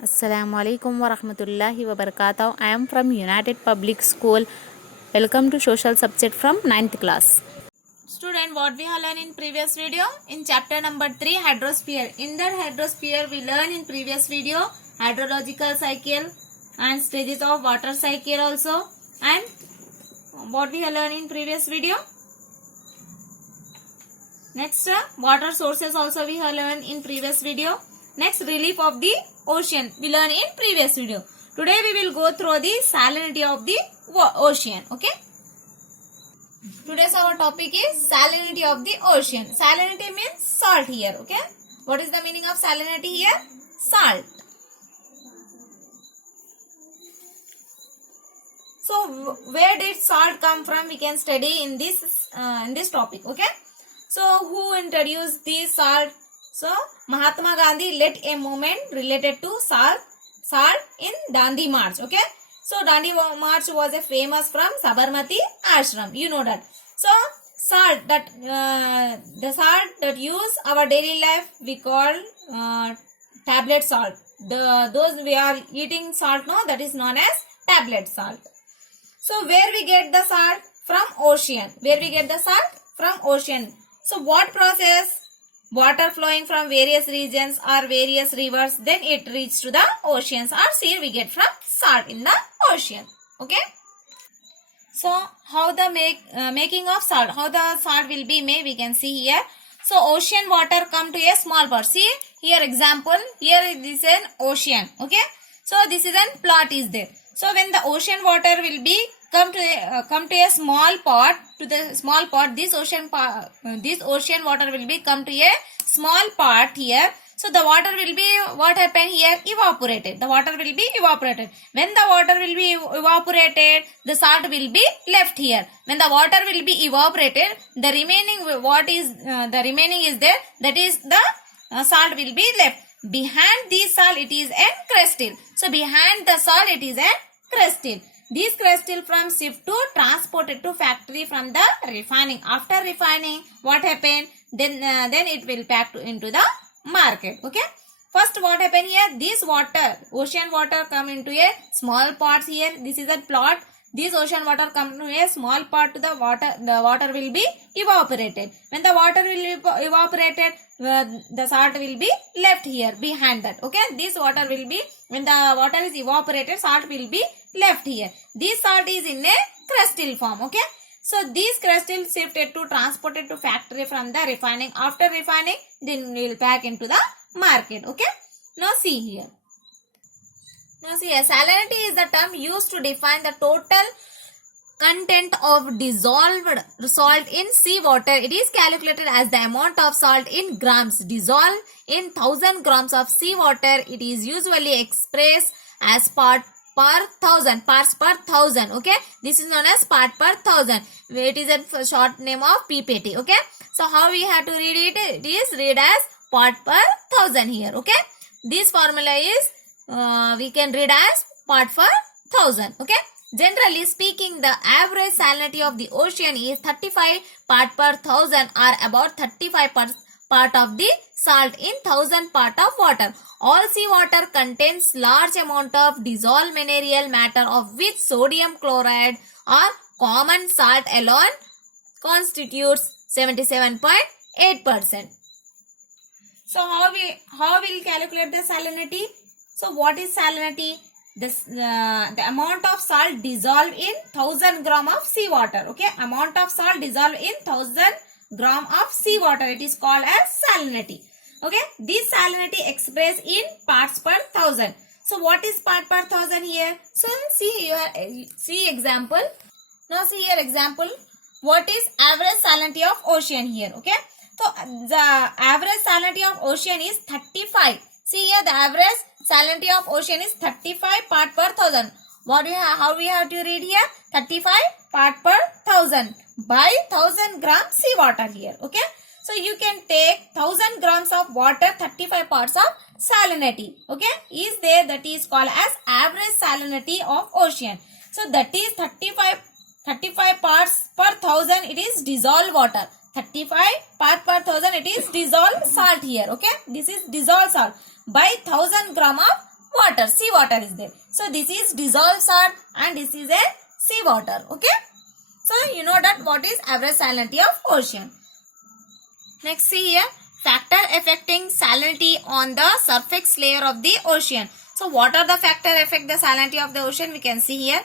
Assalamualaikum warahmatullahi wabarakatuh. I am from United Public School. Welcome to social subject from 9th class. Student, what we have learned in previous video? In chapter number 3, hydrosphere. In that hydrosphere, we learn in previous video hydrological cycle and stages of water cycle also. And what we have learned in previous video? Next, water sources also we have learned in previous video. Next, relief of the ocean we learn in previous video. Today we will go through the salinity of the ocean. Okay. Today's our topic is salinity of the ocean. Salinity means salt here. Okay. What is the meaning of salinity here? Salt. So where did salt come from? We can study in this topic. Okay. So who introduced the salt? So Mahatma Gandhi led a movement related to salt in Dandi March. Okay. So Dandi March was a famous from Sabarmati Ashram. You know that. So salt that the salt that use our daily life we call tablet salt. Those we are eating salt now, that is known as tablet salt. So where we get the salt? From ocean. Where we get the salt? From ocean. So what process? Water flowing from various regions or various rivers, then it reaches to the oceans or sea we get from salt in the ocean. Okay. So how the making of salt, how the salt will be made, we can see here. So ocean water come to a small part. See here example, here this is an ocean. Okay. So this is an plot is there. So when the ocean water will be come to a small pot, this ocean water will be come to a small part here. So the water will be, what happen here? Evaporated. The water will be evaporated. When the water will be evaporated, the salt will be left here. When the water will be evaporated, the remaining is there, that is the salt will be left. Behind this salt it is a crystal. So behind the salt it is a crystal. This crystal from ship to transported to factory from the refining. After refining, what happened? Then it will pack into the market. Okay. First, what happened here? This water, ocean water, come into a small pots here. This is a plot. This ocean water come to a small part to the water. The water will be evaporated. When the water will be evaporated, the salt will be left here behind that. Okay. This water will be, when the water is evaporated, salt will be left here. This salt is in a crystal form. Okay. So these crystals shifted to transported to factory from the refining. After refining, then we will pack into the market. Okay. Now see here. Now see here, salinity is the term used to define the total content of dissolved salt in sea water. It is calculated as the amount of salt in grams dissolved in 1000 grams of sea water. It is usually expressed as parts per thousand. Okay, this is known as part per thousand. It is a short name of PPT. Okay, so how we have to read it? It is read as part per thousand here. Okay, this formula is we can read as part per thousand. Okay. Generally speaking, the average salinity of the ocean is 35 part per thousand, or about 35 part of the salt in 1000 part of water. All sea water contains large amount of dissolved mineral matter, of which sodium chloride or common salt alone constitutes 77.8%. So how will calculate the salinity? So what is salinity? The amount of salt dissolved in 1000 gram of sea water. Okay, amount of salt dissolved in 1000 gram of sea water. It is called as salinity. Okay, this salinity expressed in parts per thousand. So what is part per thousand here? So see here, see example. Now see here example. What is average salinity of ocean here? Okay, so the average salinity of ocean is 35. See here, the average salinity of ocean is 35 part per thousand. How we have to read here? 35 part per thousand by 1000 gram sea water here. Okay. So you can take 1000 grams of water, 35 parts of salinity. Okay. Is there, that is called as average salinity of ocean. So that is 35 parts per thousand. It is dissolved water. 35 part per thousand, it is dissolved salt here. Okay, this is dissolved salt by 1000 gram of water. water, sea water is there. So this is dissolved salt and this is a sea water. Okay. So you know that what is average salinity of ocean. Next see here, factor affecting salinity on the surface layer of the ocean. So what are the factor affect the salinity of the ocean? We can see here.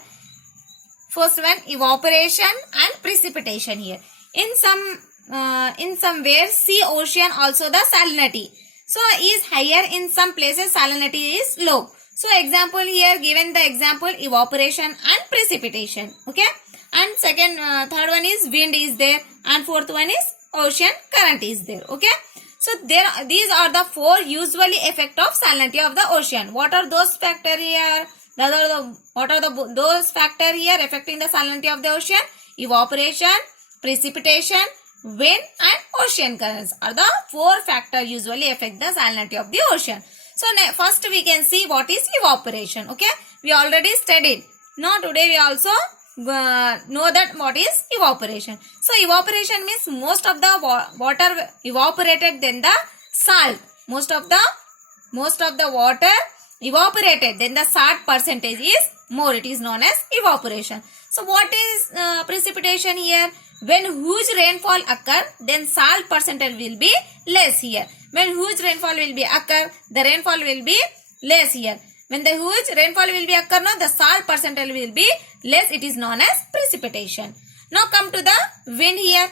First one, evaporation and precipitation here. In some ways, sea ocean also the salinity. So is higher, in some places salinity is low. So example here, given the example evaporation and precipitation. Okay. And second, third one is wind is there, and fourth one is ocean current is there. Okay. So these are the four usually effect of salinity of the ocean. What are those factor here? What are those factor here affecting the salinity of the ocean? Evaporation, precipitation, wind and ocean currents are the four factor usually affect the salinity of the ocean. So first we can see what is evaporation. Okay, we already studied. Now today we also know that what is evaporation. So evaporation means most of the water evaporated, then the salt. Most of the water evaporated, then the salt percentage is more. It is known as evaporation. So what is precipitation here? When huge rainfall occur, then salt percentage will be less here. When huge rainfall will be occur, the rainfall will be less here. When the huge rainfall will be occur, no, the salt percentage will be less. It is known as precipitation. Now come to the wind here.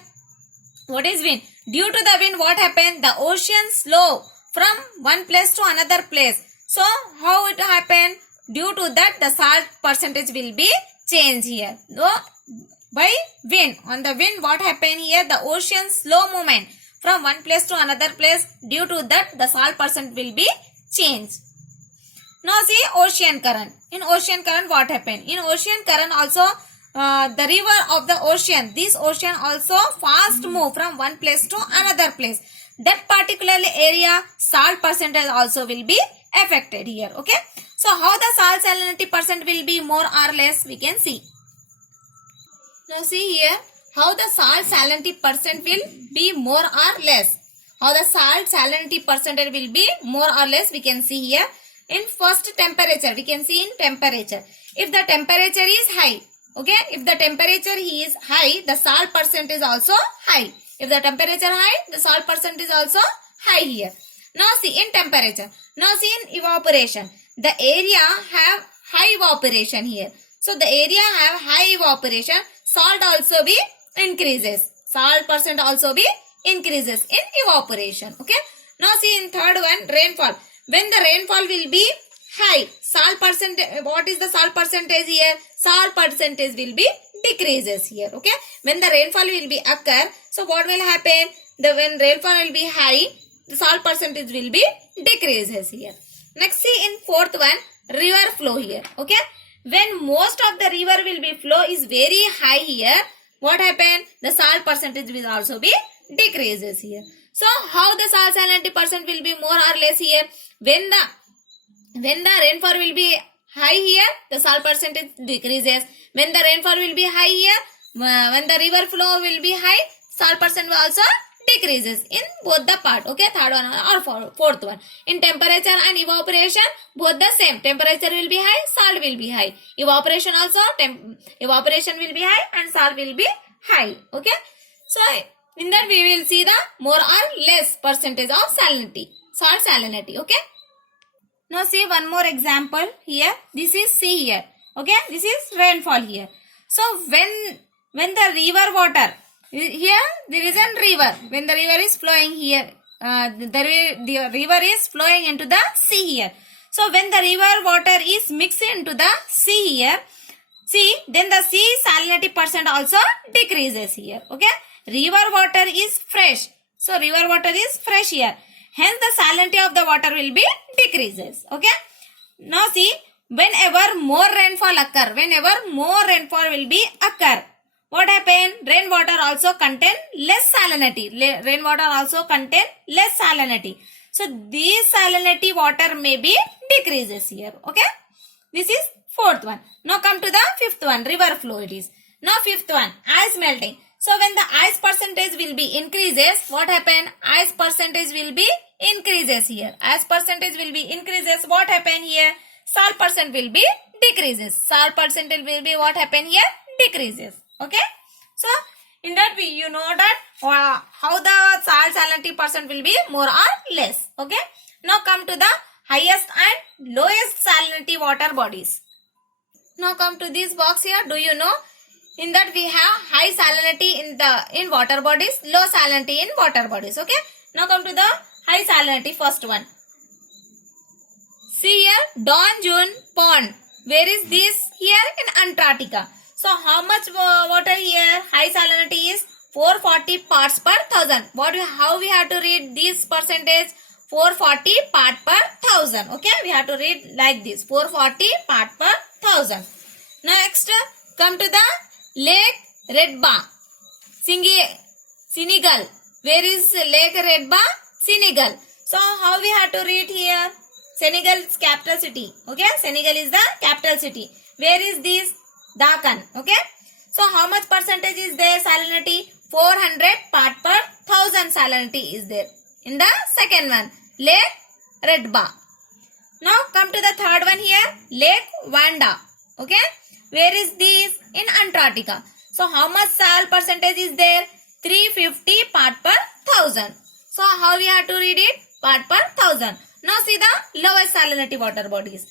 What is wind? Due to the wind, what happened? The ocean flow from one place to another place. So how it happened? Due to that, the salt percentage will be changed here. So by wind, on the wind, what happened here? The ocean slow movement from one place to another place. Due to that, the salt percent will be changed. Now see ocean current. In ocean current, what happened? In ocean current also, the river of the ocean, this ocean also fast move from one place to another place. That particular area, salt percentage also will be affected here. Okay. So how the salt salinity percent will be more or less, we can see. Now see here, how the salt salinity percent will be more or less. How the salt salinity percentage will be more or less, we can see here. In first temperature, we can see in temperature. If the temperature is high, okay, if the temperature is high, the salt percent is also high. If the temperature high, the salt percent is also high here. Now see in temperature. Now see in evaporation. The area have high evaporation here. So the area have high evaporation. Salt also be increases. Salt percent also be increases in evaporation. Okay. Now see in third one, rainfall. When the rainfall will be high, salt percentage, what is the salt percentage here? Salt percentage will be decreases here. Okay. When the rainfall will be occur, so what will happen? When rainfall will be high, the salt percentage will be decreases here. Next see in fourth one, river flow here. Okay. When most of the river will be flow is very high here, what happen? The salt percentage will also be decreases here. So how the salt salinity percent will be more or less here? When the rainfall will be high here, the salt percentage decreases. When the rainfall will be high here, when the river flow will be high, salt percent will also decreases in both the part. Okay, third one or fourth one. In temperature and evaporation, both the same. Temperature will be high, salt will be high. Evaporation also, evaporation will be high and salt will be high. Okay, so in that we will see the more or less percentage of salinity, salt salinity. Okay. Now see one more example here. This is sea here. Okay, this is rainfall here. So when the river water, here there is a river. When the river is flowing here, the river is flowing into the sea here. So when the river water is mixed into the sea here, see, then the sea salinity percent also decreases here. Okay, river water is fresh. So river water is fresh here. Hence the salinity of the water will be decreases. Okay. Now see, whenever more rainfall occur, whenever more rainfall will be occur, what happen? Rainwater also contain less salinity. Rainwater also contain less salinity. So this salinity water may be decreases here. Okay. This is fourth one. Now come to the fifth one, river flow it is. Now fifth one, ice melting. So when the ice percentage will be increases, what happen? Ice percentage will be increases here. Ice percentage will be increases. What happen here? salt percent will be decreases. Salt percentage will be what happen here? Decreases. Okay. So in that you know that how the salt salinity percent will be more or less. Okay. Now come to the highest and lowest salinity water bodies. Now come to this box here. Do you know? In that we have high salinity in water bodies, low salinity in water bodies. Okay. Now come to the high salinity. First one. See here, Donjun Pond. Where is this? Here in Antarctica. So how much water here? High salinity is 440 parts per thousand. How we have to read this percentage? 440 part per thousand. Okay, we have to read like this. 440 part per thousand. Next, come to the Lake Redba, Senegal. Where is Lake Redba? Senegal. So how we have to read here? Senegal's capital city. Okay, Senegal is the capital city. Where is this? Dakar. Okay. So how much percentage is there salinity? 400 part per thousand salinity is there. In the second one, Lake Redba. Now come to the third one here, Lake Vanda. Okay. Where is this? In Antarctica. So how much salt percentage is there? 350 part per thousand. So how we have to read it? Part per thousand. Now see the lowest salinity water bodies.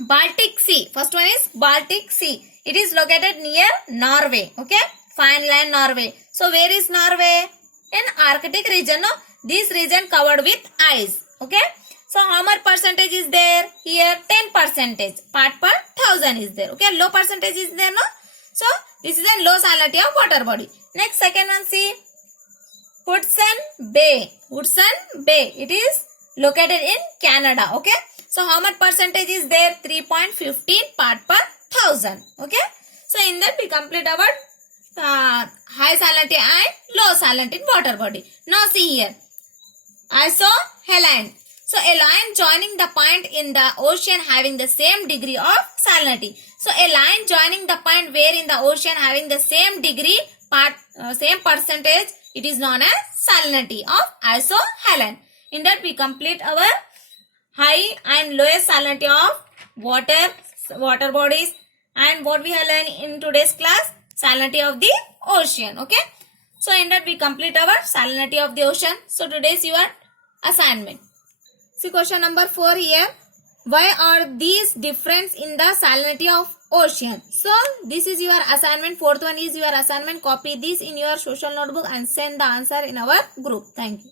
Baltic Sea. First one is Baltic Sea. It is located near Norway. Okay. Finland, Norway. So where is Norway? In Arctic region. No? This region covered with ice. Okay. So how much percentage is there? Here 10%. Part per thousand is there. Okay. Low percentage is there. No. So this is a low salinity of water body. Next second one see. Hudson Bay. Hudson Bay. It is located in Canada. Okay. So how much percentage is there? 3.15 part per thousand. Okay. So in that we complete our high salinity and low salinity water body. Now see here. Isohaline. So a line joining the point in the ocean having the same degree of salinity. So a line joining the point where in the ocean having the same degree same percentage, it is known as salinity of isohaline. In that we complete our high and lowest salinity of water bodies, and what we have learned in today's class, salinity of the ocean. Okay. So in that we complete our salinity of the ocean. So today's your assignment. See question number 4 here. Why are these difference in the salinity of ocean? So this is your assignment. Fourth one is your assignment. Copy this in your social notebook and send the answer in our group. Thank you.